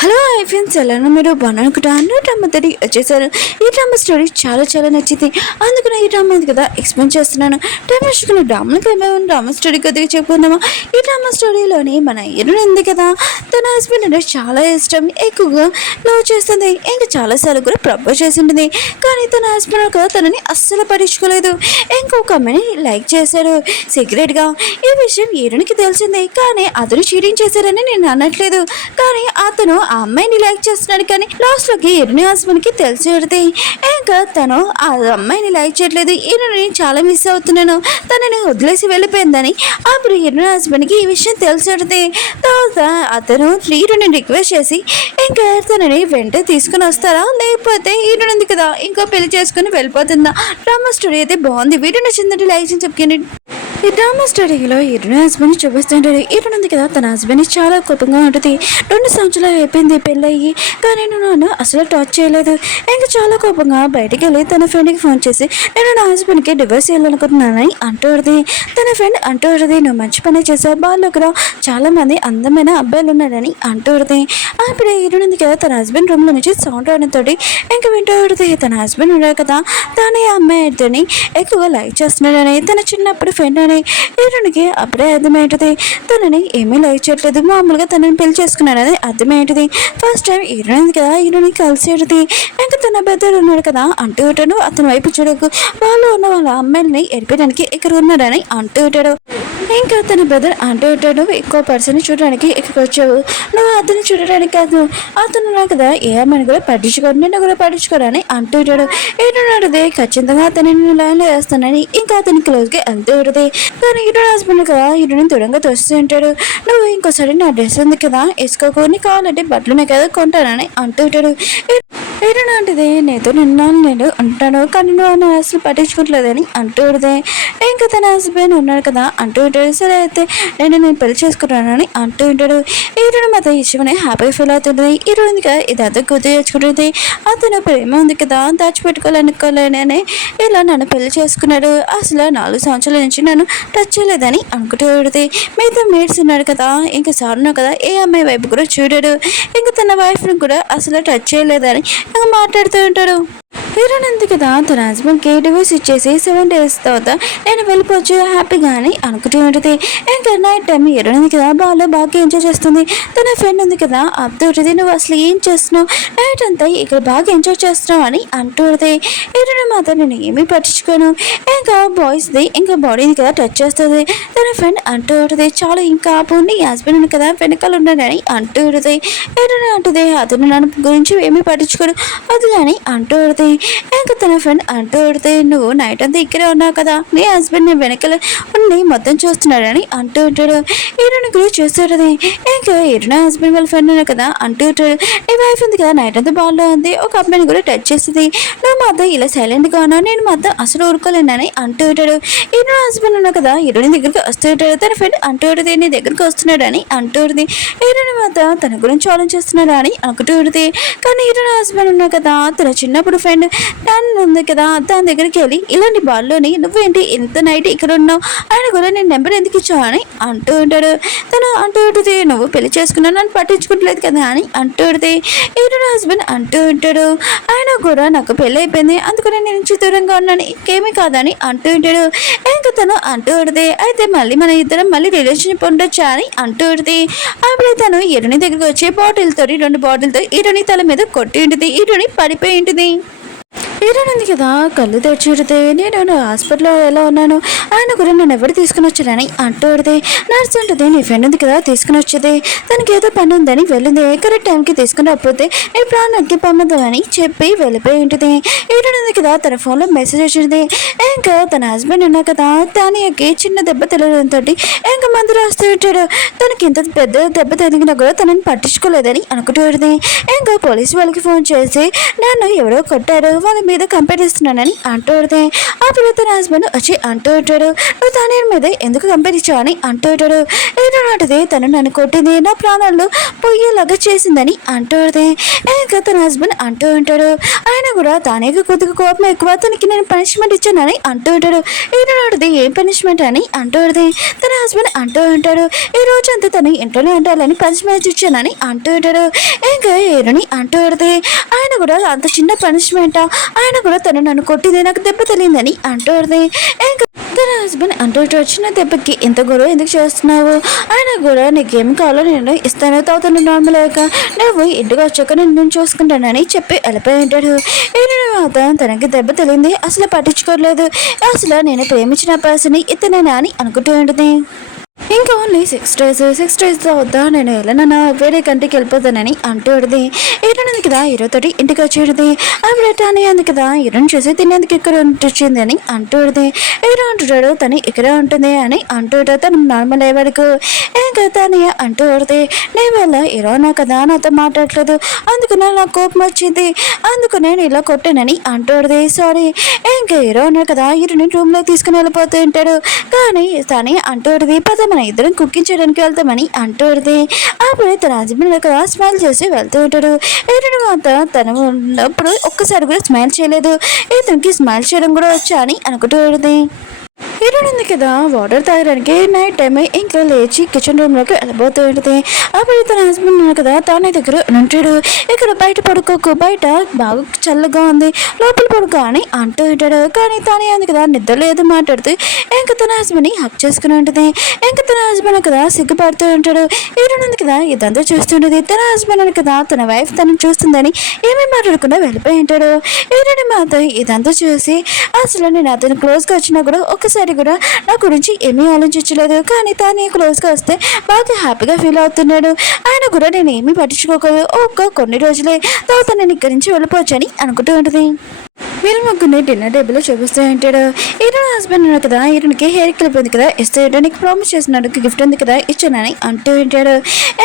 Hello I friends, ఎలానో మీరు బాగున్నాను. డ్రామా తడి వచ్చేసారు. ఈ డ్రామా స్టోరీ చాలా చాలా నచ్చింది. అందుకని ఈ డ్రామా ఉంది కదా ఎక్స్ప్లెయిన్ చేస్తున్నాను. డ్రామా స్టోరీ కొద్దిగా చెప్పుకుందామా. ఈ డ్రామా స్టోరీలోని మన హీరోయిన్ ఉంది కదా, తన హస్బెండ్ అంటే చాలా ఇష్టం, ఎక్కువగా లవ్ చేస్తుంది. ఇంకా చాలాసార్లు కూడా ప్రపోజ్ చేసి ఉంటుంది. కానీ తన హస్బెండ్ కదా తనని అస్సలు పట్టించుకోలేదు. ఇంకొక అమ్మాయిని లైక్ చేశాడు సీక్రెట్గా. ఈ విషయం హీరోయిన్కి తెలిసింది. కానీ అతను చీటింగ్ చేశారని నేను అనట్లేదు, కానీ అతను ఆ అమ్మాయిని లైక్ చేస్తున్నాడు. కానీ లాస్ట్ లోకి హీరోయిన్ హస్బెండ్ కి తెలిసి పెడితే ఇంకా తను ఆ అమ్మాయిని లైక్ చేయట్లేదు, హీరోయిన్ చాలా మిస్ అవుతున్నాను, తనని వదిలేసి వెళ్ళిపోయిందని అప్పుడు హీరోయిన్ హస్బెండ్ కి ఈ విషయం తెలిసి పెడితే తర్వాత అతను హీరోయిన్ రిక్వెస్ట్ చేసి ఇంకా తనని వెంట తీసుకుని వస్తారా, లేకపోతే హీరోయిన్ ఉంది కదా ఇంకో పెళ్లి చేసుకుని వెళ్ళిపోతుందా. డ్రామా స్టోరీ అయితే బాగుంది. వీడియో నచ్చిందంటే లైక్ చేసి చెప్పుకోండి. ఈ డ్రామా స్టోరీలో హీరోయిన్ హస్బెండ్ చూపిస్తుంటాడు. హీరోయిన్ ఉంది కదా తన హస్బెండ్ చాలా కోపంగా ఉంటుంది. 2 సంవత్సరాలు అయిపోయింది పెళ్ళయ్యి, కానీ నన్ను అసలు టచ్ చేయలేదు. ఇంకా చాలా కోపంగా బయటికి వెళ్ళి తన ఫ్రెండ్కి ఫోన్ చేసి నేను నా హస్బెండ్కి డివోర్స్ చేయాలనుకుంటున్నానని అంటూడది. తన ఫ్రెండ్ అంటూడది, నువ్వు మంచి పని చేసావు, వాళ్ళు కూడా చాలా మంది అందమైన అబ్బాయిలు ఉన్నారని అంటూడది. అప్పుడు హీరోయిన్ ఉంది కదా తన హస్బెండ్ రూమ్లో నుంచి సౌండ్ రావడంతో ఇంకా వింటూడది. తన హస్బెండ్ ఉన్నాడు కదా తను ఆ అమ్మాయితోని ఎక్కువగా లైక్ చేస్తున్నాడని, తన చిన్నప్పుడు ఫ్రెండ్ అని హీరోయిన్కి అప్పుడే అర్థమవుతుంది. తనని ఏమీ లైక్ చేయట్లేదు, మామూలుగా తనని పెళ్లి చేసుకున్నాడని అర్థమవుతుంది. ఫస్ట్ టైం హీరోయిన్ కదా హీరోయిన్ కలిసేది. ఇంకా తన బెద్దరు ఉన్నాడు కదా అంటూ ఉంటాడు, అతని వైపు చూడకు, వాళ్ళు ఉన్న వాళ్ళ అమ్మాయిని ఎడిపడానికి ఇక్కడ ఉన్నాడని అంటూ ఉంటాడు. ఇంకా తన బ్రదర్ అంటూ ఉంటాడు, ఎక్కువ పర్సన్ చూడడానికి ఇక్కడికి వచ్చావు, నువ్వు అతన్ని చూడడానికి కాదు, అతను ఉన్నా కదా ఏ అమ్మాయిని కూడా పట్టించుకోడు, నిన్ను కూడా పట్టించుకోడని అంటూ ఉంటాడు. ఏంటంటే ఖచ్చితంగా అతని లైన్లో వేస్తానని ఇంకా అతని క్లోజ్గా వెళ్తూ ఉంటుంది. కానీ హీరోయిన్ హస్బెండ్ కదా హీరోయిన్ దూరంగా తోస్తూ ఉంటాడు. నువ్వు ఇంకోసారి నా డ్రెస్ ఉంది కదా వేసుకోకొని కావాలంటే బట్టలునే కదా కొంటానని అంటూ ఉంటాడు. హీరోయిన్ అంటది, నేను అంటాను కానీ నువ్వు నా అసలు పట్టించుకోవట్లేదని అంటూ ఉంటుంది. ఇంకా తన హస్బెండ్ ఉన్నాడు కదా అంటూ ఉంటాడు, సరే అయితే నేను పెళ్లి చేసుకుంటానని అంటూ ఉంటాడు. హీరోయిన్ మాత్రం ఇష్టమని హ్యాపీ ఫీల్ అవుతుంది. హీరోయిన్ కదా ఇదంతా గుర్తు తెచ్చుకుంటుంది. అతను ప్రేమ ఉంది కదా దాచిపెట్టుకోవాలనుకోలేనని ఇలా నన్ను పెళ్లి చేసుకున్నాడు, అసలు 4 సంవత్సరాల నుంచి నన్ను టచ్ చేయలేదని అనుకుంటూ ఉంటుంది. మిగతా మేడ్స్ ఉన్నాడు కదా ఇంకా సార్ ఉన్నాడు కదా ఏ అమ్మాయి వైపు కూడా చూడాడు, ఇంకా తన వైఫ్ని కూడా అసలు టచ్ చేయలేదని ఇంకా మాట్లాడుతూ ఉంటాడు. హీరోయిన్ ఉంది కదా తన హస్బెండ్కి డివోర్స్ ఇచ్చేసి 7 days తర్వాత నేను వెళ్ళిపోవచ్చు హ్యాపీగా అని అనుకుంటూ ఉంటుంది. ఇంకా నైట్ టైం హీరోయిన్ ఉంది కదా బాగా ఎంజాయ్ చేస్తుంది. తన ఫ్రెండ్ ఉంది కదా అప్తూ ఉంటుంది, నువ్వు అసలు ఏం చేస్తున్నావు, నైట్ అంతా ఇక్కడ బాగా ఎంజాయ్ చేస్తున్నావు అని అంటూ ఉంటుంది. హీరోయిన్ మాత్రం నేను ఏమీ పట్టించుకోను, ఇంకా బాయ్స్ది ఇంకా బాడీని కదా టచ్ చేస్తుంది. తన ఫ్రెండ్ అంటూ ఉంటుంది, చాలు ఇంకా ఆపు, నీ హస్బెండ్ ఉంది కదా వెనకాల ఉన్నాడని అంటూ ఉంటుంది. హీరోయిన్ అంటుంది, అతను నన్ను గురించి ఏమీ పట్టించుకోడు వదిలేని అంటూ ఉంటుంది. ఇంకా తన ఫ్రెండ్ అంటూ ఉడితే నువ్వు నైట్ అంతా ఇక్కడే ఉన్నావు కదా, నీ హస్బెండ్ నేను వెనకాల ఉండి మొత్తం చూస్తున్నాడని అంటూ ఉంటాడు. హీరోయిన్ గురించి చూస్తాడు. ఇంకా హీరోయిన్ హస్బెండ్ వాళ్ళ ఫ్రెండ్ ఉన్నా కదా అంటూ ఉంటాడు, నీ వైఫ్ ఉంది కదా నైట్ అంతా బాగా ఉంది, ఒక అబ్బాయిని కూడా టచ్ చేస్తుంది, నువ్వు మాత్రం ఇలా సైలెంట్గా ఉన్నావు, నేను మాత్రం అసలు ఊరుకోలేనని అంటూ ఉంటాడు. హీరోయిన్ హస్బెండ్ ఉన్నా కదా హీరోయిన్ దగ్గరికి వస్తూ ఉంటాడు. తన ఫ్రెండ్ అంటూ ఉంటుంది, నీ దగ్గరికి వస్తున్నాడని అంటూ ఉంటుంది. హీరోయిన్ మాత్రం తన గురించి ఆలోచిస్తున్నాడు అని అనుకుంటూ ఉంటుంది. కానీ హీరోయిన్ హస్బెండ్ ఉన్నా కదా తన చిన్నప్పుడు ఫ్రెండ్ నన్ను ఉంది కదా దాని దగ్గరికి వెళ్ళి ఇలాంటి బాల్లోని నువ్వేంటి ఇంత నైట్ ఇక్కడ ఉన్నావు, ఆయన కూడా నేను నెంబర్ ఎందుకు ఇచ్చావు అని అంటూ ఉంటాడు. తను అంటూ ఉంటుంది, నువ్వు పెళ్లి చేసుకున్నావు నన్ను పట్టించుకోవట్లేదు కదా అని అంటూ ఉంటుంది. హీరోయిన్ హస్బెండ్ అంటూ ఉంటాడు, ఆయన కూడా నాకు పెళ్ళి అయిపోయింది అందుకని నేను నుంచి దూరంగా ఉన్నాను ఇంకేమీ కాదని అంటూ ఉంటాడు. ఇంకా తను అంటూ ఉంటుంది, అయితే మళ్ళీ మన ఇద్దరం మళ్ళీ రిలేషన్షిప్ ఉండొచ్చా అని అంటూ ఉంటుంది. అప్పుడే తను హీరోయిన్ దగ్గరికి వచ్చి బాటిల్తో 2 బాటిల్తో హీరోయిన్ తల మీద కొట్టి ఉంటుంది. హీరోయిన్ పడిపోయి ఉంటుంది. హీరోయిన్ ఉంది కదా కళ్ళు తెచ్చిడితే నేను హాస్పిటల్లో ఎలా ఉన్నాను, ఆయన కూడా నన్ను ఎవరు తీసుకుని వచ్చారని అంటూ ఉడితే నర్స్ ఉంటుంది, నీ ఫ్రెండ్ ఉంది కదా తీసుకుని వచ్చేది, తనకి ఏదో పని ఉందని వెళ్ళింది, కరెక్ట్ టైంకి తీసుకుని రాకపోతే నీ ప్రాణానికి పంపదని చెప్పి వెళ్ళిపోయి ఉంటుంది. హీరోయిన్ ఉంది కదా తన ఫోన్లో మెసేజ్ వచ్చింది. ఇంకా తన హస్బెండ్ ఉన్నా కదా తానియాకి చిన్న దెబ్బ తెలడంతో ఇంకా మందు రాస్తూ ఉంటాడు. తనకి ఇంత పెద్ద దెబ్బ తగిలినా కూడా తనని పట్టించుకోలేదని అనుకుంటూ ఉంటుంది. ఇంకా పోలీసు వాళ్ళకి ఫోన్ చేసి నన్ను ఎవరో కొట్టారు, వాళ్ళ మీద ఏదో కంప్లైంట్ ఇస్తున్నానని అంటూ ఉంటే అప్పుడు తన హస్బెండ్ వచ్చి అంటూ ఉంటాడు, నువ్వు తానే మీద ఎందుకు కంప్లైంట్ ఇచ్చావు అని అంటూ ఉంటాడు. ఏంటంటే తను నన్ను కొట్టింది, నా ప్రాణాల్లో పొయ్యేలాగా చేసిందని అంటూ ఉంటే ఇంకా తన హస్బెండ్ అంటూ ఉంటాడు. ఆయన కూడా తానే కొద్దిగా కోపం ఎక్కువ, తనకి నేను పనిష్మెంట్ ఇచ్చానని అంటూ ఉంటాడు. ఏంటంటే ఏం పనిష్మెంట్ అని అంటూ ఉంటుంది. తన హస్బెండ్ అంటూ ఉంటాడు, ఈ రోజు అంతా తను ఇంట్లోనే ఉండాలని పనిష్మెంట్ ఇచ్చానని అంటూ ఉంటాడు. ఇంకా ఏరుని అంటూ ఉంటుంది. ఆయన కూడా అంత చిన్న పనిష్మెంటా, ఆయన కూడా తను నన్ను కొట్టింది, నాకు దెబ్బ తెలియదని అంటూ ఉంటుంది. ఇంకా తన హస్బెండ్ అంటూ వచ్చిన దెబ్బకి ఎంత గొడవ ఎందుకు చేస్తున్నావు, ఆయన కూడా నీకేం కావాలో నేను ఇస్తాను, తర్వాత నార్మల్ అయ్యాక నువ్వు ఇంటికి వచ్చాక నేను చూసుకుంటానని చెప్పి వెళ్ళిపోయి ఉంటాడు. మాత్రం తనకి దెబ్బ తెలియంది, అసలు పట్టించుకోలేదు, అసలు నేను ప్రేమించిన పర్సన్ ఇతనేనా అని అనుకుంటూ ఉంటుంది. ఇంకా ఓన్లీ 6 days తర్వాత నేను వెళ్ళనన్నా వేరే కంటికి వెళ్ళిపోతానని అంటూ ఉంటుంది. ఏంటన్నది కదా హీరోతోటి ఇంటికి వచ్చేది. ఆవిడ తానే అంది కదా హీరోని చూసి తినేందుకు ఇక్కడ వచ్చింది అని అంటూ ఉంటుంది. హీరో అంటున్నాడు తను ఇక్కడే ఉంటుంది అని అంటూ ఉంటాడు. తను నార్మల్ అయ్యే వరకు ఇంకా తను అంటూ ఉంటుంది, నేను వల్ల హీరోనా కదా నాతో మాట్లాడలేదు, అందుకనే నాకు కోపం వచ్చింది, అందుకు నేను ఇలా కొట్టానని అంటూ ఉంటుంది. సారీ. ఇంకా హీరో ఉన్నారు కదా హీరోని రూమ్లో తీసుకుని వెళ్ళిపోతూ ఉంటాడు. కానీ తనే అంటూ ఉంటుంది, పద మన ఇద్దరం కుకింగ్ చేయడానికి వెళ్తామని అంటూ ఉంటుంది. అప్పుడు తన హస్బెండ్ కదా స్మైల్ చేసి వెళ్తూ ఉంటాడు. ఏంటంటే మాత్రం తను ఉన్నప్పుడు ఒక్కసారి కూడా స్మైల్ చేయలేదు, ఇతనికి స్మైల్ చేయడం కూడా వచ్చా అని అనుకుంటూ ఉంటుంది. హీరోయిన్ కదా వాటర్ తాగడానికి నైట్ టైం ఇంకా లేచి కిచెన్ రూమ్లోకి వెళ్ళబోతూ ఉంటుంది. అప్పుడు తన హస్బెండ్ కదా తానే దగ్గర ఉంటాడు. ఇక్కడ బయట పడుకోకు, బయట బాగా చల్లగా ఉంది, లోపల పడుకో అని అంటూ ఉంటాడు. కానీ తానే ఉంది కదా నిద్ర లేదు మాట్లాడుతూ ఇంకా తన హస్బెండ్ని హక్ చేసుకుని ఉంటుంది. ఇంకా తన హస్బెండ్ కదా సిగ్గుపడుతూ ఉంటాడు. హీరోయిన్ కదా ఇదంతా చూస్తుంటుంది. తన హస్బెండ్ కదా తన వైఫ్ తనను చూస్తుందని ఏమీ మాట్లాడకుండా వెళ్ళిపోయి ఉంటాడు. హీరోయిన్ మాత్రం ఇదంతా చూసి అసలు నేను అతను క్లోజ్గా వచ్చినా కూడా ఒక్కసారి కూడా నా గురించి ఏమీ ఆలోచించలేదు, కానీ తాను క్లోజ్గా వస్తే బాగా హ్యాపీగా ఫీల్ అవుతున్నాడు. ఆయన కూడా నేను ఏమీ పట్టించుకోకూడదు, కొన్ని రోజులే తర్వాత నేను ఇక్కడి నుంచి వెళ్ళిపోవచ్చని అనుకుంటూ ఉంటుంది. వీళ్ళు ముగ్గురిని డిన్నర్ టేబుల్లో చూపిస్తూ ఉంటాడు. హీరోయిన్ హస్బెండ్ ఉన్నాడు కదా హీరోయిన్కి హెయిర్ క్లిప్ ఉంది కదా ఇస్తూ ఉంటాడు. నీకు ప్రామిస్ చేస్తున్నాడు గిఫ్ట్ ఉంది కదా ఇచ్చానని అంటూ ఉంటాడు.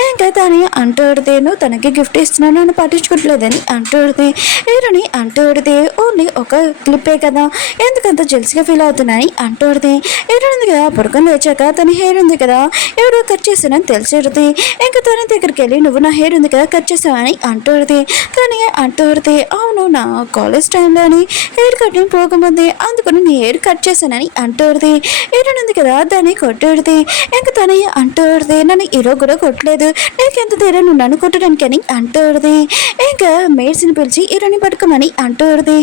ఇంకా తాను అంటూ ఉడితే నువ్వు తనకి గిఫ్ట్ ఇస్తున్నాను నన్ను పట్టించుకోవట్లేదని అంటూ ఉడితే హీరోని అంటూ ఉడితే ఓన్లీ ఒక క్లిప్పే కదా ఎందుకంత జెల్స్గా ఫీల్ అవుతున్నాని అంటూ ఉడితే హీరోయిన్ ఉంది కదా పడుకొని లేచాక తన హెయిర్ ఉంది కదా ఎవరో కట్ చేస్తానని తెలిసి ఉడితే ఇంకా తన దగ్గరికి వెళ్ళి నువ్వు నా హెయిర్ ఉంది కదా కట్ చేసావని అంటూ ఉడితే తను అంటూ ఉడితే అవును నా కాలేజ్ టైంలోని హెయిర్ కటింగ్ పోకముందే అందుకని నీ హెయిర్ కట్ చేశానని అంటూడితే హీరోయిన్ ఉంది కదా దాన్ని కొట్టుడితే ఇంకా తన అంటూడితే నన్ను హీరో కూడా కొట్టలేదు నీకెంత ధైర్యం నువ్వు నన్ను కొట్టడానికి అని అంటూడితే ఇంకా మేడ్స్ని పిలిచి హీరోని పట్టుకోమని అంటూడితే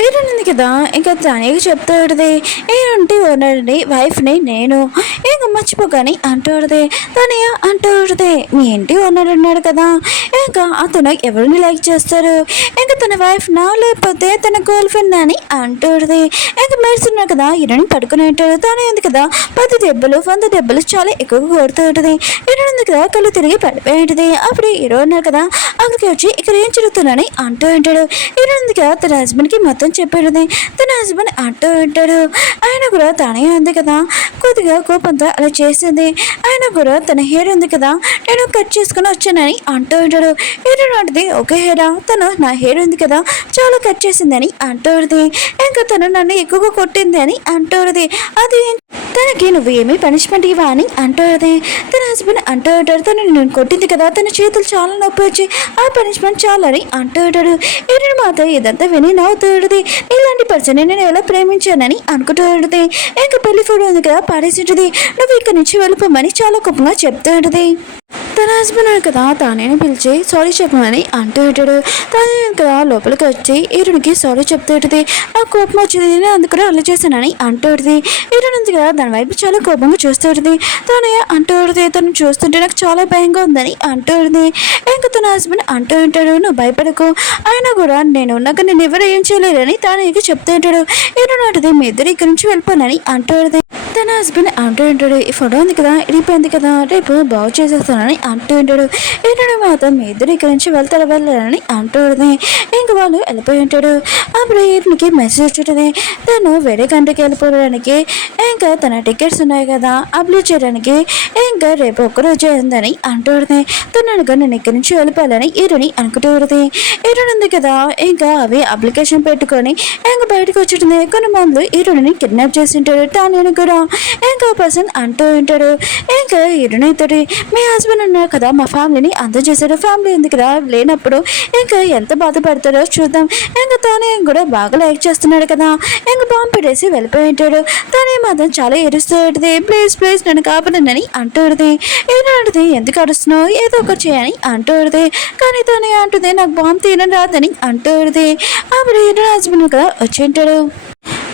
హీరోయిన్ ఉంది కదా ఇంకా తనకి చెప్తాడుది ఏంటి ఓనర్ని వైఫ్ని నేను ఇంకా మర్చిపోగాని అంటాడుది తనయ్య అంటాడుది మీ ఇంటి ఓనర్ ఉన్నాడు కదా ఇంకా అతను ఎవరిని లైక్ చేస్తారు ఇంకా తన వైఫ్ నా లేకపోతే తన గర్ల్ ఫ్రెండ్ అని అంటాడుది ఇంకా మేడుస్తున్నాడు కదా హీరోయిన్ పడుకుని ఉంటాడు తనే ఉంది కదా 10 దెబ్బలు 100 దెబ్బలు చాలా ఎక్కువగా కొడుతూ ఉంటుంది హీరోయిన్ ఉంది కదా కళ్ళు తిరిగి పడిపోయి ఉంటుంది అప్పుడు హీరో ఉన్నారు కదా అక్కడికి వచ్చి ఇక్కడ ఏం జరుగుతుందని అంటూ ఉంటాడు హీరోయిన్ ఉంది కదా తన హస్బెండ్కి మొత్తం చెప్పాడు తన హస్బెండ్ అంటూ ఉంటాడు ఆయన కూడా తనే ఉంది కదా కొద్దిగా కోపంతో అలా చేసింది ఆయన కూడా తన హెయిర్ ఉంది కదా నేను కట్ చేసుకుని వచ్చానని అంటూ ఉంటాడు హెయిర్ ఉంటుంది ఒక హెయిరా తను నా హెయిర్ ఉంది కదా చాలా కట్ చేసిందని అంటూది ఇంకా తను నన్ను ఎక్కువగా కొట్టింది అని అంటూది అది తనకి నువ్వు ఏమీ పనిష్మెంట్ ఇవ్వా అని అంటూది తన హస్బెండ్ అంటూ ఉంటాడు తను నేను కొట్టింది కదా తన చేతులు చాలా నొప్పి వచ్చి ఆ పనిష్మెంట్ చాలని అంటూ ఉంటాడు హీరోయిన్ మాత్రం ఇదంతా విని నవ్వుతుంది ఇలాంటి పర్సన్ నేను ఎలా ప్రేమించానని అనుకుంటూ ఉంటుంది ఇంకా పెళ్లి ఫోటో ఉంది కదా పాడేసింటుంది నువ్వు ఇక్కడి నుంచి వెళ్ళిపోమని చాలా కోపంగా చెప్తూ ఉంటుంది తన హస్బెండ్ కదా తానేని పిలిచి సారీ చెప్పమని అంటూ ఉంటాడు తను కదా లోపలికి వచ్చి హీరోనికి సారీ చెప్తూ ఉంటుంది నాకు కోపం వచ్చింది నేను అందుకనే అలా చేశానని అంటూ ఉంటుంది హీరోయిన్ ఉంది కదా దాని వైపు చాలా కోపంగా చూస్తూ ఉంటుంది తను అంటూ ఉంటుంది తను చూస్తుంటే నాకు చాలా భయంగా ఉందని అంటూ ఉంటుంది ఇంకా తన హస్బెండ్ అంటూ ఉంటాడు నువ్వు భయపడకు అయినా కూడా నేను ఉన్నాక నేను ఎవరు ఏం చేయలేదని తాను చెప్తూ ఉంటాడు హీరోయిన్ అంటుంది మీ ఇద్దరు ఇక్కడి నుంచి వెళ్ళిపోనని అంటూ ఉంటుంది తన హస్బెండ్ అంటూ ఉంటాడు ఈ ఫోటో ఉంది కదా ఇడిపోయింది కదా రేపు బాగు చేసేస్తానని అంటూ ఉంటాడు. ఈరోజు మాత్రం మీ ఇద్దరు ఇక్కడి నుంచి వెళ్ళాలని అంటూ ఉంటుంది. ఇంక వాళ్ళు వెళ్ళిపోయి ఉంటాడు. అప్పుడు ఈయనకి మెసేజ్ వచ్చేటది. తను వేరే కంట్రీకి వెళ్ళిపోవడానికి ఇంకా తన టికెట్స్ ఉన్నాయి కదా అప్లై చేయడానికి ఇంకా రేపు ఒక్కరోజు ఉందని అంటూ ఉంటుంది. తను అనగా నేను ఇక్కడి నుంచి వెళ్ళిపోవాలని ఈరుని అనుకుంటూ ఉంటుంది. ఈరుని ఉంది కదా ఇంకా అవి అప్లికేషన్ పెట్టుకొని ఇంకా బయటకు వచ్చేటుంది. కొన్ని మందులు ఈరుని కిడ్నాప్ చేసి ఉంటాడు. టానీ కూడా ఇంకా పర్సన్ అంటూ ఉంటాడు. ఇంకా ఈరుని తోటి మీ హస్బెండ్ ఉన్నారు కదా మా ఫ్యామిలీని అందం చేశాడు. ఫ్యామిలీ ఉంది కదా లేనప్పుడు ఇంకా ఎంత బాధపడతాడో చూద్దాం. ఇంకా తానే కూడా బాగా లైక్ చేస్తున్నాడు కదా ఇంకా బాంబు పెట్టేసి వెళ్ళిపోయి ఉంటాడు. తానే మాత్రం చాలా ఏడుస్తూ ఉంటుంది. ప్లీజ్ ప్లీజ్ నన్ను కాపాడనని అంటూ ఉంటుంది. ఏదో అంటుంది ఎందుకు అరుస్తున్నావు ఏదో ఒకటి చేయని అంటూ ఉంటుంది. కానీ తానే అంటుంది నాకు బాంబు తీయడం రాదని అంటూ ఉంటుంది. అప్పుడు ఏదో హస్బెండ్ కదా వచ్చి ఉంటాడు.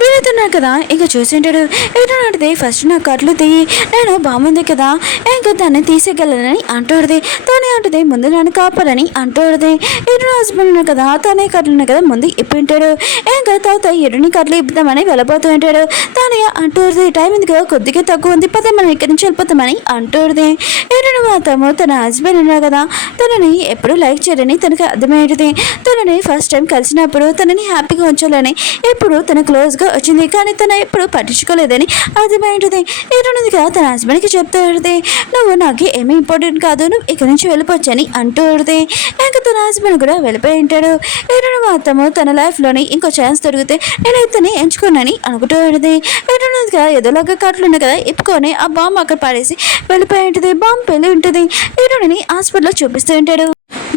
వీడుతున్నాడు కదా ఇంకా చూసింటాడు. ఏదో అడితే ఫస్ట్ నా కట్లు తీయి నేను బాగుంది కదా ఇంకా దాన్ని తీసేయగలనని అంటూడది. తనే అంటుంది ముందు నన్ను కాపాలని అంటూడది. ఎరుడు హస్బెండ్ ఉన్నాడు కదా తనే కట్లు కదా ముందు ఇప్పింటాడు. ఇంకా తర్వాత ఎరుని కట్లు ఇప్పుదామని వెళ్ళబోతూ ఉంటాడు. తనే అంటూడది టైం ఉంది కదా కొద్దిగా తక్కువ ఉంది పద మనం ఇక్కడి నుంచి వెళ్ళిపోతామని అంటూడది. ఎరుడు మాత్రము తన హస్బెండ్ ఉన్నాడు కదా తనని ఎప్పుడు లైక్ చేయడని తనకు అర్థమయ్యేది. తనని ఫస్ట్ టైం కలిసినప్పుడు తనని హ్యాపీగా ఉంచాలని ఎప్పుడు తన క్లోజ్గా వచ్చింది. కానీ తను ఎప్పుడు పట్టించుకోలేదని అర్థమైంటుంది. ఏరున్నది కదా తన హస్బెండ్కి చెప్తూ ఉంటుంది నువ్వు నాకు ఏమీ ఇంపార్టెంట్ కాదు నువ్వు ఇక్కడి నుంచి వెళ్ళిపోవచ్చని అంటూ ఉంటుంది. ఇంకా తన హస్బెండ్ కూడా వెళ్ళిపోయి ఉంటాడు. ఏరుని మాత్రము తన లైఫ్లోని ఇంకో ఛాన్స్ దొరికితే నేను ఇతన్ని ఎంచుకోనని అనుకుంటూ ఉంటుంది. ఏరున్నది కదా ఏదోలాగా కట్లు ఉన్నాయి కదా ఇప్పుకొని ఆ బాంబు అక్కడ పడేసి వెళ్ళిపోయి ఉంటుంది. బాంబు పెళ్ళి ఉంటుంది. ఏరుని హాస్పిటల్లో చూపిస్తూ ఉంటాడు.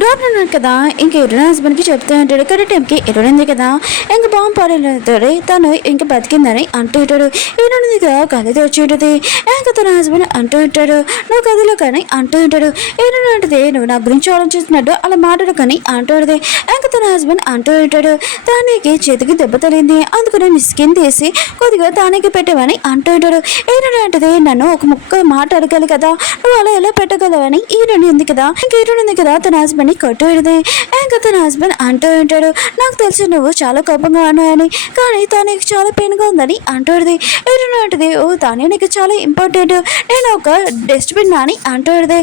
డాక్టర్ ఉన్నాడు కదా ఇంకా ఎరుణ హస్బెండ్కి చెప్తూ ఉంటాడు. కరెక్ట్ టైంకి ఎరుడింది కదా ఇంకా బాంబు పడేది తను ఇంకా బతికిందని అంటూ ఉంటాడు. ఎరుడింది కదా గదితో వచ్చి ఉంటుంది. ఇంకా తన హస్బెండ్ అంటూ ఉంటాడు నువ్వు గదిలో కానీ అంటూ ఉంటాడు. ఎరుణ అంటే నువ్వు నా గురించి ఆలోచిస్తున్నట్టు అలా మాట్లాడు కానీ అంటూ ఉంటుంది. ఇంకా తన హస్బెండ్ అంటూ ఉంటాడు తానికి చేతికి దెబ్బ తగిలింది అందుకని నీ స్కిన్ తీసి కొద్దిగా తానికి పెట్టావని అంటూ ఉంటాడు. ఎరుణ అంటే నన్ను ఒక ముక్క మాట అడగాలి కదా నువ్వు అలా ఎలా పెట్టగలవని ఈరుని ఉంది కదా ఇంకా ఈరుని ఉంది కదా తన హస్బెండ్ కొట్టు పెడితే ఇంకా తన హస్బెండ్ అంటూ ఉంటాడు నాకు తెలుసు నువ్వు చాలా కోపంగా ఉన్నావని కానీ తనకి చాలా పెయిన్గా ఉందని అంటూడది. ఎరును అంటది ఓ తానే నీకు చాలా ఇంపార్టెంట్ నేను ఒక డస్ట్బిన్ అని అంటూడది.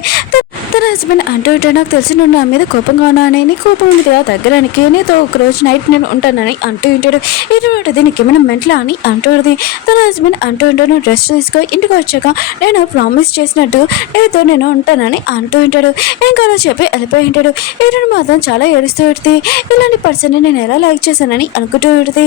తన హస్బెండ్ అంటూ ఉంటాడు నాకు తెలిసి నువ్వు నా మీద కోపంగా ఉన్నానని నీ కోపం ఉంది కదా తగ్గడానికి నీతో ఒక రోజు నైట్ నేను ఉంటానని అంటూ ఉంటాడు. ఎరును అంటది నీకేమైనా మెంట్లా అని అంటూడది. తన హస్బెండ్ అంటూ ఉంటాడు నువ్వు డ్రెస్ తీసుకో ఇంటికి వచ్చాక నేను ప్రామిస్ చేసినట్టు నీతో నేను ఉంటానని అంటూ ఉంటాడు. ఇంకా అలా చెప్పి వెళ్ళిపోయి ఉంటాడు. ఎరుని మాత్రం చాలా ఏడుస్తూ ఉంటుంది. ఇలాంటి పర్సన్ని నేను ఎలా లైక్ చేశానని అనుకుంటూ ఉంటుంది.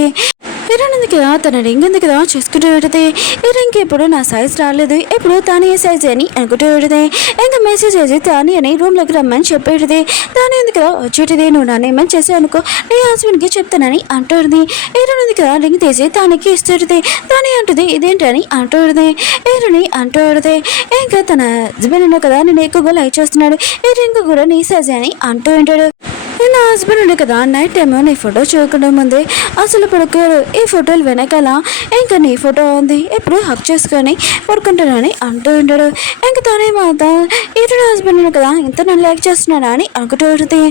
ఎరుని ఉంది కదా తన రింగ్ ఉంది కదా చూసుకుంటూ ఉంటుంది. ఈ రింగ్ ఎప్పుడు నా సైజ్ రాలేదు ఎప్పుడు తానే సైజ్ అని అనుకుంటూ ఉంటుంది. ఇంకా మెసేజ్ చేసి తాని అని రూమ్లోకి రమ్మని చెప్పేది. తానే ఉంది కదా వచ్చేటిది నువ్వు నన్ను ఏమని చేసి అనుకో నీ హస్బెండ్కి చెప్తానని అంటుంది. ఎరుని ఉంది కదా రింగ్ తీసి తానికి ఇస్తుంది. తానే అంటుంది ఇదేంటని అంటుంది. ఎరుని అంటుంది ఇంకా తన హస్బెండ్ ఉన్నా కదా నేను ఎక్కువగా లైక్ చేస్తున్నాడు ఈ రింగ్ కూడా నీ సైజ్ అని అంటూ ఉంటాడు. నా హస్బెండ్ ఉండే కదా నైట్ టైమ్ నీ ఫోటో చూడకుండా ముందే అసలు పడుకోరు ఈ ఫోటోలు వెనకాల ఇంకా నీ ఫోటో ఉంది ఎప్పుడు హక్ చేసుకొని పడుకుంటానని అంటూ ఉంటాడు. ఇంకా తనే మాత్రం ఈరుని హస్బెండ్ ఉంది కదా ఇంత నన్ను లైక్ చేస్తున్నాడా అని అనుకుంటూ ఉంటుంది.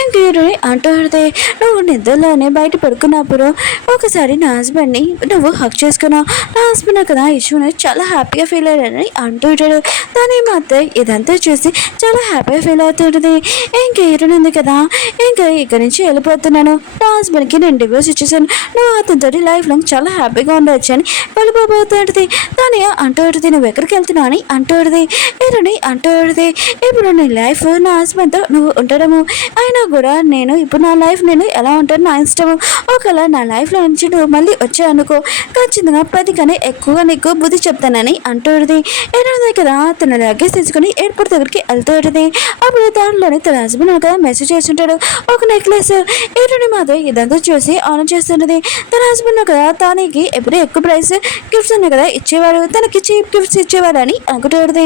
ఇంక ఈరుని అంటూ ఉంటుంది నువ్వు నిద్రలోనే బయట పడుకున్నప్పుడు ఒకసారి నా హస్బెండ్ని నువ్వు హక్ చేసుకున్నావు నా హస్బెండ్ కదా ఇష్యూని చాలా హ్యాపీగా ఫీల్ అయ్యాడని అంటూ ఉంటాడు. తనే మాత్రం ఇదంతా చూసి చాలా హ్యాపీగా ఫీల్ అవుతుంటుంది. ఇంక ఈరుని ఉంది కదా ఇంకా ఇక్కడి నుంచి వెళ్ళిపోతున్నాను నా హస్బెండ్కి నేను డివోర్స్ ఇచ్చేసాను నువ్వు అతనితో లైఫ్ లాంగ్ చాలా హ్యాపీగా ఉండవచ్చు అని వెళ్ళిపోబోతుంటుంది. దాని అంటూడుతుంది నువ్వు ఎక్కడికి వెళ్తున్నావు అని అంటూడుది. ఎరుని అంటూడుది ఇప్పుడు నీ లైఫ్ నా హస్బెండ్తో నువ్వు ఉండడము అయినా కూడా నేను ఇప్పుడు నా లైఫ్ నేను ఎలా ఉంటాను నా ఇష్టము ఒకవేళ నా లైఫ్లో నుంచి నువ్వు మళ్ళీ వచ్చాయనుకో ఖచ్చితంగా 10 కన్నా ఎక్కువగా నీకు బుద్ధి చెప్తానని అంటూడుది. ఎరుది కదా తన లగేజ్ తీసుకుని ఎయిర్పోర్ట్ దగ్గరికి వెళ్తుంటుంది. అప్పుడు దానిలోనే తన హస్బెండ్ కదా మెసేజ్ చేస్తుంటాడు ఒక నెక్లెస్. ఎరుని మాత్రం ఇదంతా చూసి ఆన్ చేస్తున్నది. తన హస్బెండ్ కదా తానికి ఎప్పుడు ఎక్కువ ప్రైస్ గిఫ్ట్స్ ఉన్నాయి కదా ఇచ్చేవాడు తనకి చీప్ గిఫ్ట్స్ ఇచ్చేవాడు అని అనుకుంటాడు.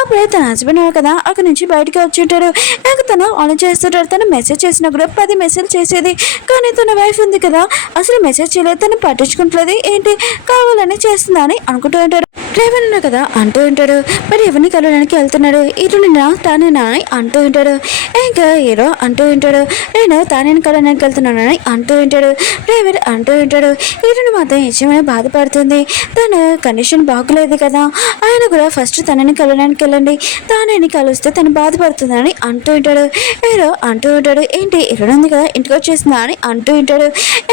అప్పుడే తన హస్బెండ్ కదా అక్కడి నుంచి బయటకు వచ్చి ఉంటాడు. ఇంకా తను ఆన్ చేస్తుంటాడు. తను మెసేజ్ చేసినా కూడా 10 మెసేజ్ చేసేది కానీ తన వైఫ్ ఉంది కదా అసలు మెసేజ్ చేయలేదు తను పట్టించుకుంటలేదు ఏంటి కావాలని చేస్తుందా అని అనుకుంటూ ఉంటాడు. డ్రైవర్ ఉన్నా కదా అంటూ ఉంటాడు. మరి ఎవరిని కలవడానికి వెళ్తున్నాడు ఇటు నిన్న తానేనా అని అంటూ ఉంటాడు. ఇంకా హీరో అంటూ ఉంటాడు, నేను తానేని కలవడానికి వెళ్తున్నానని అంటూ ఉంటాడు. డ్రైవర్ అంటూ ఉంటాడు, హీరోని మాత్రం నిజమే బాధపడుతుంది, తన కండిషన్ బాగోలేదు కదా, ఆయన కూడా ఫస్ట్ తనని కలవడానికి వెళ్ళండి, తానేని కలిస్తే తను బాధపడుతుందని అంటూ ఉంటాడు. హీరో అంటూ ఉంటాడు, ఏంటి హీరో ఉంది కదా ఇంటికి వచ్చేసిందా అని అంటూ ఉంటాడు.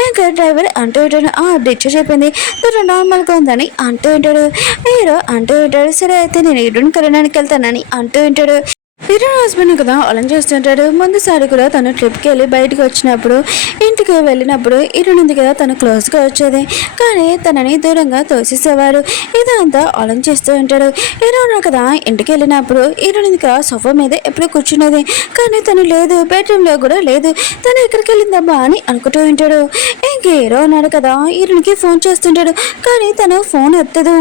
ఇంకా డ్రైవర్ అంటూ ఉంటాడు, డిచ్చ చెప్పింది తను నార్మల్గా ఉందని అంటూ ఉంటాడు. హీరో అంటూ ఉంటాడు, సరే అయితే నేను హీరోని కలవడానికి వెళ్తానని అంటూ ఉంటాడు. హీరో హస్బెండ్ కదా అలం చేస్తుంటాడు. ముందుసారి కూడా తను ట్రిప్కి వెళ్ళి బయటకు వచ్చినప్పుడు ఇంటికి వెళ్ళినప్పుడు హీరోని ఉంది కదా తను క్లోజ్గా వచ్చేది, కానీ తనని దూరంగా తోసేసేవారు. ఇదంతా అలం చేస్తూ ఉంటాడు. హీరోను కదా ఇంటికి వెళ్ళినప్పుడు హీరోని కదా సోఫా మీద ఎప్పుడు కూర్చున్నది, కానీ తను లేదు, బెడ్రూమ్లో కూడా లేదు, తను ఎక్కడికి వెళ్ళిందమ్మా అని అనుకుంటూ ఉంటాడు. ఇంక హీరో ఉన్నాడు కదా హీరోనికి ఫోన్ చేస్తుంటాడు, కానీ తను ఫోన్ ఎత్తదు.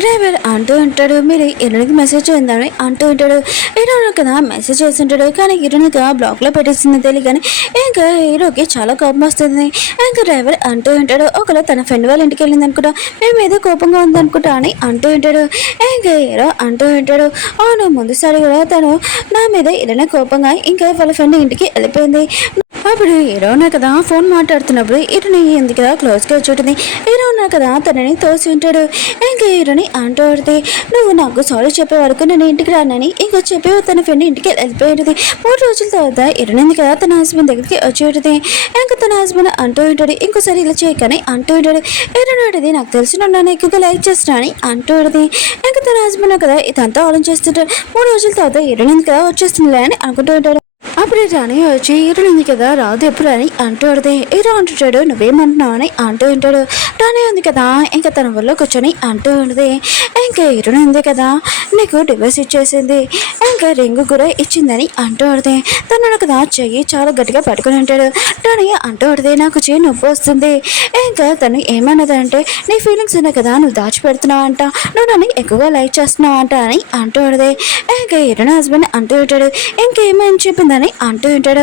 డ్రైవర్ అంటూ ఉంటాడు, మీరు హీరోనికి మెసేజ్ అయిందని అంటూ ఉంటాడు. హీరోని కదా మెసేజ్ చేస్తుంటాడు, కానీ హీరోని కదా బ్లాక్లో పెట్టేసింది తెలియగానే ఇంకా హీరోకి చాలా కోపం వస్తుంది. ఇంకా డ్రైవర్ అంటూ ఉంటాడు, ఒకవేళ తన ఫ్రెండ్ వాళ్ళ ఇంటికి వెళ్ళింది అనుకుంటా, మేము ఏదో కోపంగా ఉందనుకుంటా అని అంటూ ఉంటాడు. ఇంకా హీరో అంటూ ఉంటాడు, అవును ముందుసారి కూడా తను నా మీద ఇలానే కోపంగా ఇంకా వాళ్ళ ఫ్రెండ్ ఇంటికి వెళ్ళిపోయింది. అప్పుడు హీరో ఉన్నా కదా ఫోన్ మాట్లాడుతున్నప్పుడు హీరోని ఎందుకు కదా క్లోజ్గా వచ్చి హీరో ఉన్నా కదా తనని తోసి ఉంటాడు. ఇంకా హీరోని అంటూ పడితే, నువ్వు నాకు సారీ చెప్పే వరకు నేను ఇంటికి రానని ఇంకా చెప్పే తన ఫ్రెండ్ ఇంటికి వెళ్ళిపోయేది. 3 రోజుల తర్వాత హీరోని కదా తన హస్బెండ్ దగ్గరికి వచ్చి ఉంటుంది. ఇంకా తన హస్బెండ్ అంటూ ఉంటాడు, ఇంకోసారి ఇలా చేయకని అంటూ ఉంటాడు. హీరోని అడిది, నాకు తెలిసిన నన్ను ఎక్కువగా లైక్ చేస్తున్నా అని అంటూ ఉంటుంది. ఇంకా తన హస్బెండ్ కదా ఇదంతా ఆలోచిస్తుంటాడు. 3 రోజుల తర్వాత హీరోని కదా వచ్చేస్తుందిలే అని అనుకుంటూ ఉంటాడు. అప్పుడే రాణి వచ్చి హీరోని ఉంది కదా రాదు ఎప్పుడు అని అంటూ పడితే హీరో అంటుంటాడు, నువ్వేమంటున్నావు అని అంటూ ఉంటాడు. రాణి ఉంది కదా ఇంకా తన వల్ల కూర్చొని అంటూ ఉంటుంది, ఇంకా హీరోని ఉంది కదా నీకు డివోర్స్ ఇచ్చేసింది, ఇంకా రింగ్ కూడా ఇచ్చిందని అంటూ పడితే తను కదా చెయ్యి చాలా గట్టిగా పట్టుకుని ఉంటాడు. రాణి అంటూ పడితే నాకు చెయ్యి నొప్పి వస్తుంది. ఇంకా తను ఏమన్నదంటే, నీ ఫీలింగ్స్ ఉన్నాయి కదా నువ్వు దాచిపెడుతున్నావు అంట, నువ్వు నన్ను ఎక్కువగా లైక్ చేస్తున్నావు అంట అని అంటూ పడితే ఇంకా హీరోని హస్బెండ్ అంటూ ఉంటాడు, ఇంకేమని చెప్పిందని అంటూ ఉంటాడు.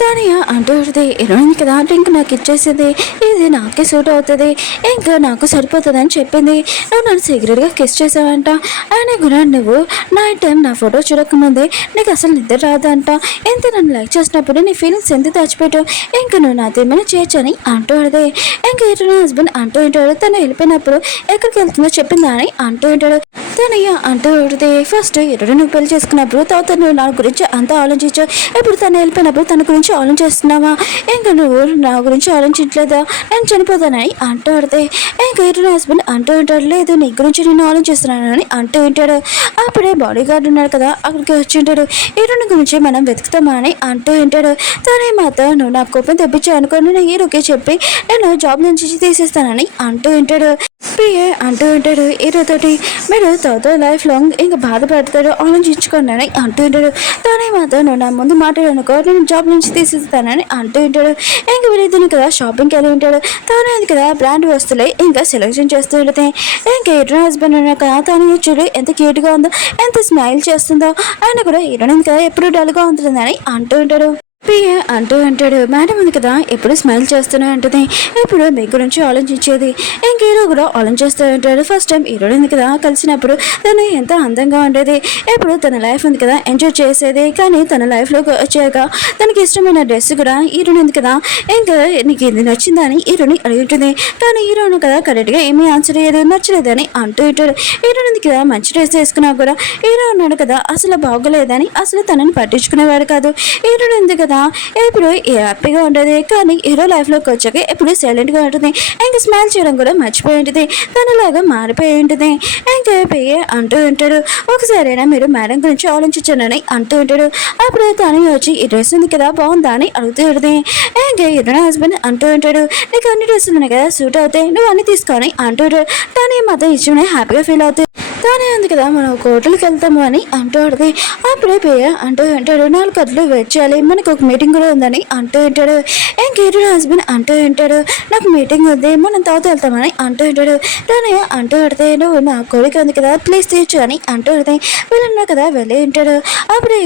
తానియా అంటూ ఉంటుంది, హీరోయిన్ కదా డ్రింక్ నాకు ఇచ్చేసింది, ఇది నాకే సూట్ అవుతుంది, ఇంకా నాకు సరిపోతుంది అని చెప్పింది, నువ్వు నన్ను సిగరెట్గా కిస్ చేసావంట, ఆయన కూడా నువ్వు నైట్ టైం నా ఫోటో చూడకముందే నీకు అసలు నిద్ర రాదంట, ఎంత నన్ను లైక్ చేసినప్పుడు నీ ఫీలింగ్స్ ఎంత దాచిపెట్టావు, ఇంకా నువ్వు నాతో ఏమైనా చేయొచ్చని అంటూ ఉంటుంది. ఇంకా హీరోయిన్ హస్బెండ్ అంటూ ఉంటాడు, తను వెళ్ళిపోయినప్పుడు ఎక్కడికి వెళ్తుందో చెప్పిందా అని అంటూ ఉంటాడు. తనయ్య అంటూ ఉంటుంది, ఫస్ట్ హీరోయిన్ నువ్వు పెళ్లి చేసుకున్నప్పుడు తర్వాత నువ్వు నా గురించి అంతా ఆలోచించావు, ఇప్పుడు తను వెళ్ళిపోయినప్పుడు తన గురించి ఆలోచిస్తున్నావా, ఇంకా నువ్వు నా గురించి ఆలోచించలేదా, నేను చనిపోతానని అంటూ పడితే ఇంకా హీరోయిన్ హస్బెండ్ అంటూ ఉంటాడు, లేదు నీ గురించి నేను ఆలోచిస్తున్నాను అని అంటూ ఉంటాడు. అప్పుడే బాడీ గార్డ్ ఉన్నాడు కదా అక్కడికి వచ్చి ఉంటాడు, హీరోయిన్ గురించి మనం వెతుకుతామా అని అంటూ ఉంటాడు. తనే మాత్రం నువ్వు నా కోపం తెప్పించావు అనుకో, నేను హీరోకి చెప్పి నేను జాబ్ నుంచి తీసేస్తానని అంటూ ఉంటాడు. పిఏ అంటూ ఉంటాడు హీరోతోటి, మీరు తర్వాత లైఫ్ లాంగ్ ఇంకా బాధపడతాడు ఆలోచించుకోండి అని అంటూ ఉంటాడు. తానే మాత్రం నువ్వు నా ముందు మాట్లాడనుకో నేను జాబ్ నుంచి తీసేస్తానని అంటూ ఉంటాడు. ఇంకా వీళ్ళిద్దరు కదా షాపింగ్కి వెళ్ళి ఉంటాడు. తానే అది కదా బ్రాండ్ వస్తువులే ఇంకా సెలెక్షన్ చేస్తూ ఉంటుంది. ఇంకా హీరో హస్బెండ్ ఉన్న కదా తాను చూడు ఎంత క్యూట్గా ఉందో, ఎంత స్మైల్ చేస్తుందో, ఆయన కూడా హీరోయిన్ కదా ఎప్పుడు డల్గా ఉంటుందని అంటూ ఉంటాడు. పిఏ అంటూ అంటాడు, మేడం ఉంది కదా ఎప్పుడు స్మైల్ చేస్తూనే ఉంటుంది, ఇప్పుడు మీ గురించి ఆలోచించేది, ఇంక హీరో కూడా ఆలోచిస్తూ ఉంటాడు. ఫస్ట్ టైం హీరోయిన్ కదా కలిసినప్పుడు తను ఎంత అందంగా ఉండేది, ఎప్పుడు తన లైఫ్ ఉంది కదా ఎంజాయ్ చేసేది, కానీ తన లైఫ్లోకి వచ్చాక తనకి ఇష్టమైన డ్రెస్ కూడా హీరోయిన్ ఉంది కదా ఇంకా నీకు ఇది నచ్చిందని హీరోని అడుగుతుంది, కానీ హీరోను కదా కరెక్ట్గా ఏమీ ఆన్సర్ అయ్యేది నచ్చలేదని అంటూ ఉంటాడు. హీరోయిన్ ఉంది కదా మంచి డ్రెస్ వేసుకున్నా కూడా హీరో ఉన్నాడు కదా అసలు బాగోలేదని అసలు తనని పట్టించుకునేవాడు కాదు. హీరోయిన్ ఉంది కదా ఇప్పుడు హ్యాపీగా ఉండేది, కానీ హీరో లైఫ్లోకి వచ్చాక ఎప్పుడు సైలెంట్గా ఉంటుంది, ఇంకా స్మైల్ చేయడం కూడా మర్చిపోయి ఉంటుంది, తనలాగా మారిపోయి ఉంటుంది. ఇంకా పిఏ అంటూ ఉంటాడు, ఒకసారైనా మీరు మేడం గురించి ఆలోచించానని అంటూ ఉంటాడు. అప్పుడు తను వచ్చి ఈ డ్రెస్ ఉంది కదా బాగుందా అని అడుగుతూ ఉంటుంది. ఇంకా హీరో హస్బెండ్ అంటూ ఉంటాడు, నీకు అన్ని డ్రెస్సులు ఉన్నాయి కదా సూట్ అవుతాయి, నువ్వు అన్ని తీసుకొని అంటూ ఉంటాడు. తను మాత్రం ఇచ్చిన హ్యాపీగా ఫీల్ అవుతాయి. తానే ఉంది కదా మనం ఒక హోటల్కి వెళ్తాము అని అంటూ ఉంటుంది. అప్పుడే పేయ అంటూ ఉంటాడు 4 గంటలు వెయిట్ చేయాలి, మనకు ఒక మీటింగ్ కూడా ఉందని అంటూ ఉంటాడు. ఇంకేటో హస్బెండ్ అంటూ ఉంటాడు నాకు మీటింగ్ ఉంది మనం తర్వాత వెళ్తామని అంటూ ఉంటాడు. తానే అంటూ పడితే నువ్వు నా కోరిక ఉంది కదా ప్లీజ్ తీర్చు అని అంటూ పడితే వీళ్ళున్నారు కదా వెళ్ళి ఉంటాడు. అప్పుడు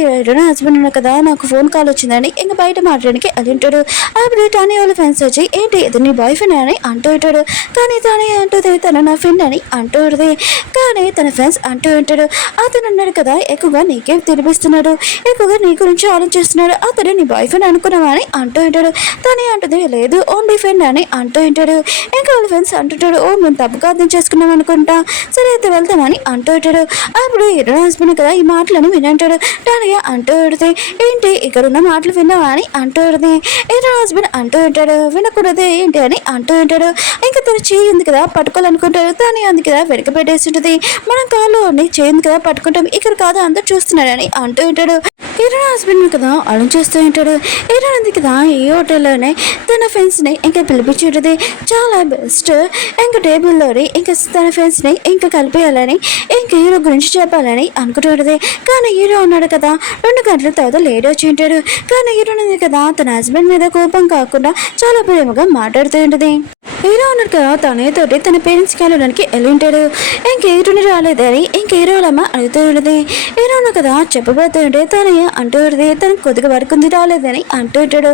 నా హస్బెండ్ ఉన్నా కదా నాకు ఫోన్ కాల్ వచ్చిందని ఇంకా బయట మాట్లాడడానికి వెళ్ళి ఉంటాడు. అప్పుడు తానే వాళ్ళ ఫ్రెండ్స్ వచ్చి ఏంటి ఇది నీ బాయ్ ఫ్రెండ్ అని అంటూ ఉంటాడు. కానీ తానే అంటుంది తను నా ఫ్రెండ్ అని అంటూ ఉంటుంది. కానీ తన ఫ్రెండ్స్ అంటూ ఉంటాడు అతను అన్నాడు కదా ఎక్కువగా నీకే తినిపిస్తున్నాడు, ఎక్కువగా నీ గురించి ఆలోచిస్తున్నాడు, అతడు నీ బాయ్ ఫ్రెండ్ అనుకున్నావా అని అంటూ ఉంటాడు. తనే అంటుంది లేదు ఓన్లీ ఫ్రెండ్ అని అంటూ ఉంటాడు. ఇంకా వాళ్ళ ఫ్రెండ్స్ అంటుంటాడు ఓ మేము తప్పుగా అర్థం చేసుకున్నాం అనుకుంటా, సరే అయితే వెళ్తామని అంటూ ఉంటాడు. అప్పుడు హీరో హస్బెండ్ కదా ఈ మాటలని వినంటాడు. తానే అంటూ పెడితే ఏంటి ఇక్కడ ఉన్న మాటలు విన్నావా అని అంటూ పెడితే హీరో హస్బెండ్ అంటూ ఉంటాడు వినకూడదు ఏంటి అని అంటూ ఉంటాడు. ఇంకా తను చేయి ఉంది కదా పట్టుకోవాలనుకుంటాడు, తానే ఉంది కదా వెనక పెట్టేస్తుంటుంది. మనం కాళ్ళు చేయింది కదా పట్టుకుంటాం ఇక్కడ కాదు అందరు చూస్తున్నాడని అంటూ ఉంటాడు. హీరో హస్బెండ్ కదా ఆలోచిస్తూ ఉంటాడు. హీరో ఉంది కదా ఈ హోటల్లోనే తన ఫ్రెండ్స్ని ఇంకా పిలిపించేది చాలా బెస్ట్ ఇంకా టేబుల్లోని ఇంకా తన ఫ్రెండ్స్ని ఇంకా కలిపేయాలని ఇంకా హీరో గురించి చెప్పాలని అనుకుంటుంటుంది. కానీ హీరో ఉన్నాడు కదా 2 గంటల తర్వాత లేట్ వచ్చి ఉంటాడు. కానీ హీరో ఉంది కదా తన హస్బెండ్ మీద కోపం కాకుండా చాలా ప్రేమగా మాట్లాడుతూ ఉంటుంది. హీరో ఉన్నాడు కదా తనే తోటి తన పేరెంట్స్ కలవడానికి వెళ్ళి ఉంటాడు. ఇంక హీరోని రాలేదని ఇంక హీరోలమ్మ అడుగుతూ ఉంటుంది. హీరో ఉన్నాడు కదా చెప్పబోతూ ఉంటే తనే అంటూ ఉంటుంది తనకు కొద్దిగా వర్క్ ఉంది రాలేదని అంటూ ఉంటాడు.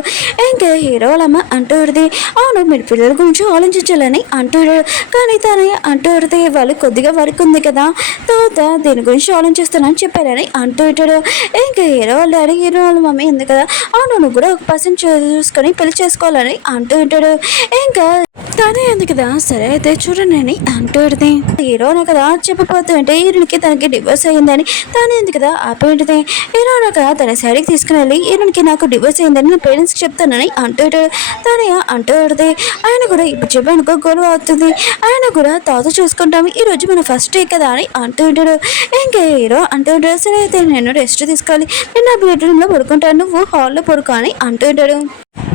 ఇంకా హీరోలమ్మ అంటూ ఉంటుంది అవును మీరు పిల్లల గురించి ఆలోచించాలని అంటూ ఉంటాడు. కానీ తనే అంటూ ఉంటుంది వాళ్ళు కొద్దిగా వర్క్ ఉంది కదా తర్వాత దీని గురించి ఆలోచిస్తానని చెప్పారని అంటూ ఉంటాడు. ఇంకా హీరో వాళ్ళ డాడీ హీరో వాళ్ళ మమ్మీ ఉంది కదా అవును నువ్వు కూడా ఒక పర్సన్ చూసుకొని పెళ్లి చేసుకోవాలని అంటూ ఉంటాడు. ఇంకా తనే ఉంది కదా సరే అయితే చూడండి అని అంటూ ఉంటుంది. హీరోను కదా చెప్పబోతుంటే హీరోనికి తనకి డివోర్స్ అయ్యిందని తానే ఉంది కదా ఆపేంటిది. హీరోను కదా తన సైడ్కి తీసుకుని వెళ్ళి హీరోనికి నాకు డివోర్స్ అయ్యిందని నా పేరెంట్స్కి చెప్తానని అంటూ ఉంటాడు. తానే అంటూ ఉంటుంది ఆయన కూడా ఇప్పుడు చెప్పానుకో గొడవ అవుతుంది, ఆయన కూడా తాత చూసుకుంటాము ఈ రోజు మన ఫస్ట్ డే కదా అని అంటూ ఉంటాడు. ఇంకా హీరో అంటూ ఉంటాడు సరే అయితే నేను రెస్ట్ తీసుకోవాలి, నేను నా బెడ్రూమ్లో పడుకుంటాను నువ్వు హాల్లో పడుకో అని అంటూ ఉంటాడు.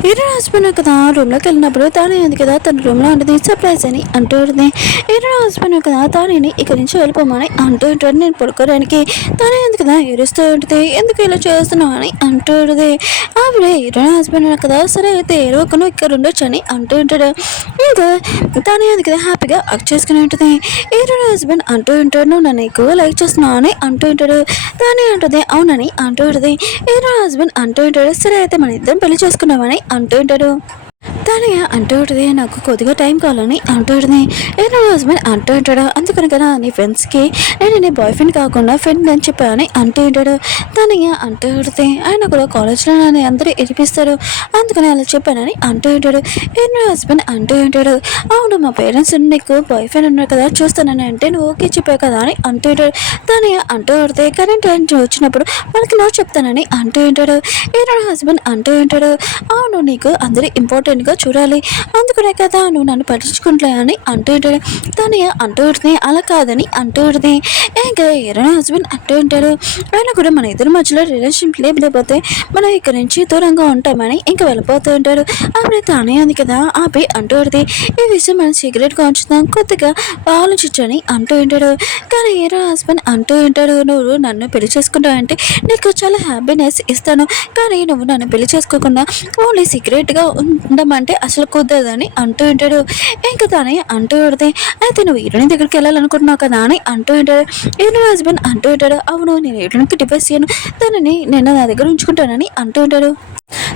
హీరో హస్బెండ్ కదా రూమ్లోకి వెళ్ళినప్పుడు తానే ఉంది కదా తన రూమ్లో ఉంటుంది సర్ప్రైజ్ అని అంటూ ఉంటుంది. హీరో హస్బెండ్ కదా తానేని ఇక్కడి నుంచి వెళ్ళిపోమని అంటూ ఉంటాడు నేను పడుకోవడానికి. తానే ఉంది కదా ఏడుస్తూ ఉంటుంది ఎందుకు ఇలా చేస్తున్నావు అని అంటూ ఉంటుంది. ఆవిడే హీరో హస్బెండ్ కదా సరే అయితే ఏరోకను ఇక్కడ ఉండొచ్చు అని అంటూ ఉంటాడు. ఇంకా తానే ఉంది కదా హ్యాపీగా అక్ చేసుకుని ఉంటుంది. హీరో హస్బెండ్ అంటూ ఉంటాడు నువ్వు నన్ను ఎక్కువగా లైక్ చేస్తున్నావు అని అంటూ ఉంటాడు. తానే అంటుంది అవునని అంటూ ఉంటుంది. హీరో హస్బెండ్ అంటూ ఉంటాడు సరే అయితే మన ఇద్దరం పెళ్లి చేసుకున్నామని అంటూ ఉంటాడు. తానే అంటూ ఉంటుంది నాకు కొద్దిగా టైం కావాలని అంటూ ఉంటుంది. ఏదో హస్బెండ్ అంటూ ఉంటాడు అందుకని కదా నీ ఫ్రెండ్స్కి నేను నీ బాయ్ ఫ్రెండ్ కాకుండా ఫ్రెండ్ అని చెప్పానని అంటూ ఉంటాడు. తానే అంటూ ఉంటుంది ఆయన కూడా కాలేజ్లో నన్ను అందరూ ఎరిపిస్తారు అందుకని అలా చెప్పానని అంటూ ఉంటాడు. ఏదో హస్బెండ్ అంటూ ఉంటాడు అవును మా పేరెంట్స్ నీకు బాయ్ ఫ్రెండ్ ఉన్నారు కదా చూస్తానని అంటే నువ్వు ఓకే చెప్పావు కదా అని అంటూ ఉంటాడు. తానే అంటూ ఉంటుంది కరెంట్ వచ్చినప్పుడు వాళ్ళకి నో చెప్తానని అంటూ ఉంటాడు. ఏదో హస్బెండ్ అంటూ ఉంటాడు అవును నీకు అందరూ ఇంపార్టెంట్గా చూడాలి అందుకనే కదా నువ్వు నన్ను పట్టించుకుంటా అంటూ ఉంటాడు. తను అంటూ ఉంటుంది అలా కాదని అంటూ ఉంటుంది. ఇంకా హీరో హస్బెండ్ అంటూ ఉంటాడు ఆయన కూడా మన ఇద్దరి మధ్యలో రిలేషన్షిప్ లేకపోతే మనం ఇక్కడ నుంచి దూరంగా ఉంటామని ఇంకా వెళ్ళిపోతూ ఉంటాడు. అప్పుడే తానే ఉంది కదా ఆపి అంటూ ఉంటుంది ఈ విషయం మనం సీక్రెట్గా ఉంచుతాం కొద్దిగా ఆలోచించని అంటూ ఉంటాడు. కానీ హీరో హస్బెండ్ అంటూ ఉంటాడు నువ్వు నన్ను పెళ్లి చేసుకుంటావంటే నీకు చాలా హ్యాపీనెస్ ఇస్తాను కానీ నువ్వు నన్ను పెళ్లి చేసుకోకుండా ఓన్లీ సీక్రెట్గా ఉండమంటే అసలు కుదరదని అంటూ ఉంటాడు. ఇంకా తానే అంటూ ఉంటుంది అయితే నువ్వు హీరోని దగ్గరికి వెళ్ళాలనుకుంటున్నావు కదా అని అంటూ ఉంటాడు. హీరో హస్బెండ్ అంటూ ఉంటాడు అవును నేను హీరోనికి డివోర్స్ చేయను తనని నేను నా దగ్గర ఉంచుకుంటానని అంటూ ఉంటాడు.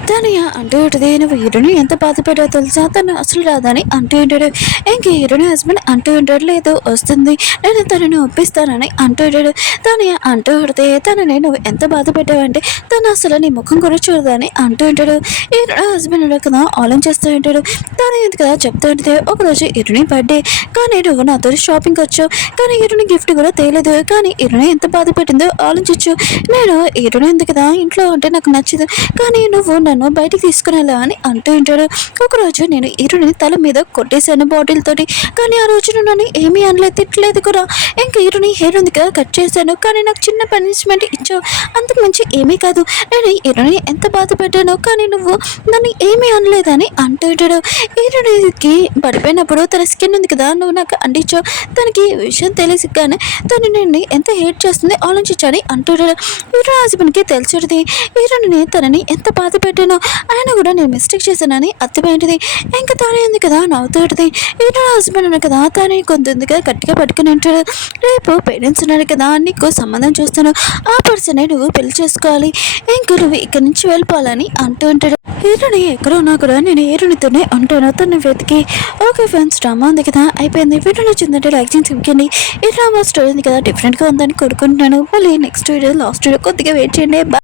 తనయ్య అంటూ ఉంటుంది నువ్వు హీరోని ఎంత బాధ పెట్టావు తెలుసా తను అసలు రాదని అంటూ ఉంటాడు. ఇంక హీరోని హస్బెండ్ అంటూ ఉంటాడు లేదు వస్తుంది నేను తనని ఒప్పిస్తానని అంటూ ఉంటాడు. తనయ్య అంటూ ఉంటే తనని నువ్వు ఎంత బాధ పెట్టావంటే తను అసలు నీ ముఖం కూడా చూడదని అంటూ ఉంటాడు. హీరో హస్బెండ్ కదా ఆలోచిస్తూ ఉంటాడు. తను ఎందుకు కదా చెప్తూ ఉంటే ఒకరోజు హీరోని బర్త్డే కానీ నువ్వు నాతో షాపింగ్కి వచ్చావు కానీ హీరోని గిఫ్ట్ కూడా తేలేదు కానీ హీరోని ఎంత బాధ పెట్టిందో ఆలోచించు. నేను హీరోని ఎందుకు కదా ఇంట్లో ఉంటే నాకు నచ్చదు కానీ నువ్వు నన్ను బయటికి తీసుకుని వెళ్ళా అని అంటూ ఉంటాడు. ఒకరోజు నేను హీరోని తల మీద కొట్టేశాను బాటిల్ తోటి కానీ ఆ రోజు నన్ను ఏమీ అనలేదు తిట్టలేదు కూడా. ఇంకా హీరోని హెయిర్ ఉంది కదా కట్ చేశాను కానీ నాకు చిన్న పనిష్మెంట్ ఇచ్చావు అంతకు మించి ఏమీ కాదు. నేను హీరోని ఎంత బాధ పెట్టాను కానీ నువ్వు నన్ను ఏమీ అనలేదని అంటూ ఉంటాడు. హీరోకి పడిపోయినప్పుడు తన స్కిన్ ఉంది కదా, నువ్వు నాకు అంటించావు, తనకి ఈ విషయం తెలిసి కానీ తను నిన్ను ఎంత హేట్ చేస్తుంది ఆలోచించని అంటుంటాడు. హీరో హస్బెండ్కి తెలిసిది హీరోని తనని ఎంత బాధ పెట్టానో ఆయన కూడా నేను మిస్టేక్ చేశానని అర్థమైంది. ఇంకా తానే ఉంది కదా నవ్వుతూ ఉంటుంది. హీరో హస్బెండ్ ఉన్నా కదా తానే కొంత ఉంది కదా గట్టిగా పట్టుకుని ఉంటాడు. రేపు పేరెంట్స్ ఉన్నారు కదా, నీకు సంబంధం చూస్తాను, ఆ పర్సనే నువ్వు పెళ్లి చేసుకోవాలి, ఇంకా నువ్వు ఇక్కడి నుంచి వెళ్ళిపోవాలని అంటూ ఉంటాడు. హీరోని ఎక్కడ ఉన్నా కూడా నేను హీరోనితోనే ఉంటాను తను వెతికి. ఓకే ఫ్రెండ్స్, డ్రామా ఉంది కదా అయిపోయింది. వీడియో నచ్చిందంటే లైక్ చేసి ఇవ్వండి. ఈ డ్రామా స్టోరీ ఉంది కదా డిఫరెంట్గా ఉందని కోరుకుంటున్నాను. మళ్ళీ నెక్స్ట్ వీడియో లాస్ట్ వీడియో కొద్దిగా వెయిట్ చేయండి.